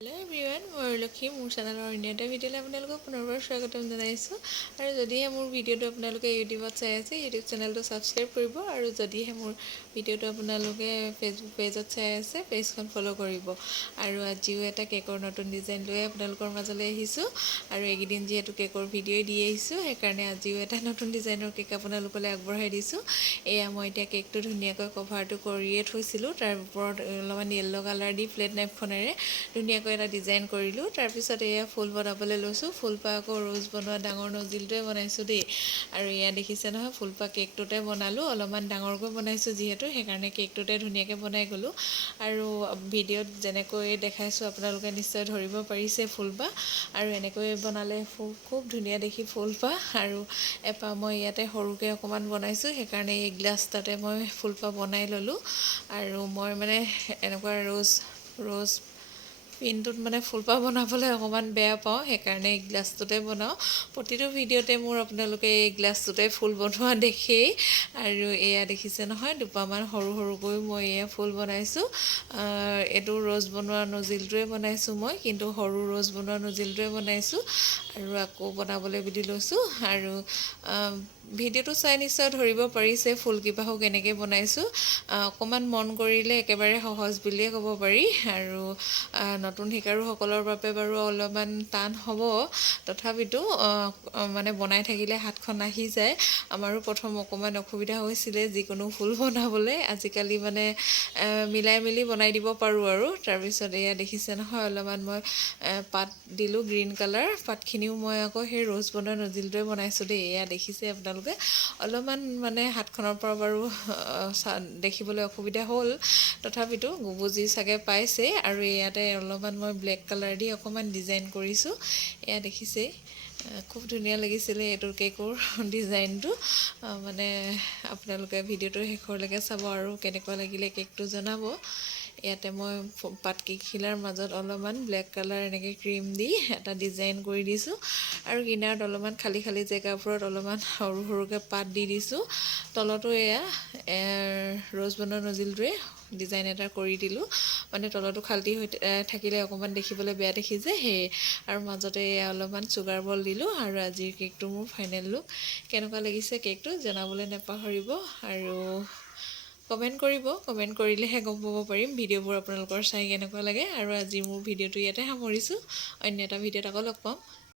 Hello' everyone, মই লক্ষী মোৰ চেনেলৰ অন্য এটা ভিডিঅ'লৈ আপোনালোকক পুনৰবাৰ স্বাগতম জনাইছোঁ। আৰু যদিহে মোৰ ভিডিঅ'টো আপোনালোকে ইউটিউবত চাই আছে, ইউটিউব চেনেলটো ছাবস্ক্ৰাইব কৰিব। আৰু যদিহে মোৰ ভিডিঅ'টো আপোনালোকে ফেচবুক পেজত চাই আছে, পেজখন ফ'ল' কৰিব। আৰু আজিও এটা কেকৰ নতুন ডিজাইন লৈ আপোনালোকৰ মাজলৈ আহিছোঁ। আৰু এইকেইদিন যিহেতু কেকৰ ভিডিঅ'ই দি আহিছোঁ, সেইকাৰণে আজিও এটা নতুন ডিজাইনৰ কেক আপোনালোকলৈ আগবঢ়াই দিছোঁ। এয়া মই এতিয়া কেকটো ধুনীয়াকৈ কভাৰটো কৰিয়ে থৈছিলোঁ। তাৰ ওপৰত অলপমান য়েল্ল' কালাৰ দি প্লেট নাইফখনেৰে ধুনীয়াকৈ এটা ডিজাইন কৰিলোঁ। তাৰপিছত এয়া ফুল বনাবলৈ লৈছোঁ। ফুলপাহ আকৌ ৰ'জ বনোৱা ডাঙৰ নজিলটোৱে বনাইছোঁ দেই। আৰু এয়া দেখিছে নহয়, ফুলপাহ কেকটোতে বনালোঁ। অলপমান ডাঙৰকৈ বনাইছোঁ যিহেতু, সেইকাৰণে কেকটোতে ধুনীয়াকৈ বনাই গ'লোঁ। আৰু ভিডিঅ'ত যেনেকৈ দেখাইছোঁ আপোনালোকে নিশ্চয় ধৰিব পাৰিছে ফুলপাহ। আৰু এনেকৈ বনালে খুব ধুনীয়া দেখি ফুলপাহ। আৰু এপাহ মই ইয়াতে সৰুকৈ অকণমান বনাইছোঁ, সেইকাৰণে এই গ্লাছ এটাতে মই ফুলপাহ বনাই ল'লোঁ। আৰু মই মানে এনেকুৱা ৰ'জ পিনটোত মানে ফুলপাহ বনাবলৈ অকণমান বেয়া পাওঁ, সেইকাৰণে এই গ্লাছটোতে বনাওঁ। প্ৰতিটো ভিডিঅ'তে মোৰ আপোনালোকে এই গ্লাছটোতে ফুল বনোৱা দেখেই। আৰু এয়া দেখিছে নহয়, দুপাহমান সৰু সৰুকৈ মই এয়া ফুল বনাইছোঁ। এইটো ৰ'জ বনোৱা নজিলটোৱে বনাইছোঁ মই, কিন্তু সৰু ৰ'জ বনোৱা নজিলটোৱে বনাইছোঁ। আৰু আকৌ বনাবলৈ বুলি লৈছোঁ। আৰু ভিডিঅ'টো চাই নিশ্চয় ধৰিব পাৰিছে ফুলকেইপাহো কেনেকৈ বনাইছোঁ। অকণমান মন কৰিলে একেবাৰে সহজ বুলিয়ে ক'ব পাৰি। আৰু নতুন শিকাৰুসকলৰ বাবে বাৰু অলপমান টান হ'ব, তথাপিতো মানে বনাই থাকিলে হাতখন আহি যায়। আমাৰো প্ৰথম অকণমান অসুবিধা হৈছিলে যিকোনো ফুল বনাবলৈ। আজিকালি মানে মিলাই মেলি বনাই দিব পাৰোঁ আৰু। তাৰপিছত এয়া দেখিছে নহয়, অলপমান মই পাত দিলোঁ গ্ৰীণ কালাৰ। পাতখিনিও মই আকৌ সেই ৰ'জ বনোৱা নজিলটোৱে বনাইছোঁ দেই। এয়া দেখিছে আপোনালোকে, অলপমান মানে হাতখনৰ পৰা বাৰু দেখিবলৈ অসুবিধা হ'ল, তথাপিতো বুজি চাগে পাইছে। আৰু ইয়াতে অলপমান মই ব্লেক কালাৰ দি অকণমান ডিজাইন কৰিছোঁ। এয়া দেখিছেই, খুব ধুনীয়া লাগিছিলে এইটোৰ কেকৰ ডিজাইনটো। মানে আপোনালোকে ভিডিঅ'টো শেষৰলৈকে চাব আৰু কেনেকুৱা লাগিলে কেকটো জনাব। ইয়াতে মই পাতকেইখিলাৰ মাজত অলপমান ব্লেক কালাৰ এনেকৈ ক্ৰীম দি এটা ডিজাইন কৰি দিছোঁ। আৰু কিনাৰত অলপমান খালী জেগাবোৰত অলপমান সৰু সৰুকৈ পাত দি দিছোঁ। তলতো এয়া ৰ'জ বনোৱা নজিলটোৱে ডিজাইন এটা কৰি দিলোঁ। মানে তলতো খালী হৈ থাকিলে অকণমান দেখিবলৈ বেয়া দেখি যে, সেয়ে। আৰু মাজতে অলপমান চুগাৰ বল দিলোঁ। আৰু আজিৰ কেকটো মোৰ ফাইনেল লুক। কেনেকুৱা লাগিছে কেকটো জনাবলৈ নাপাহৰিব। আৰু কমেণ্ট কৰিব, কমেণ্ট কৰিলেহে গম পাব পাৰিম ভিডিঅ'বোৰ আপোনালোকৰ চাই কেনেকুৱা লাগে। আৰু আজি মোৰ ভিডিঅ'টো ইয়াতে সামৰিছোঁ। অন্য এটা ভিডিঅ'ত আকৌ লগ পাম।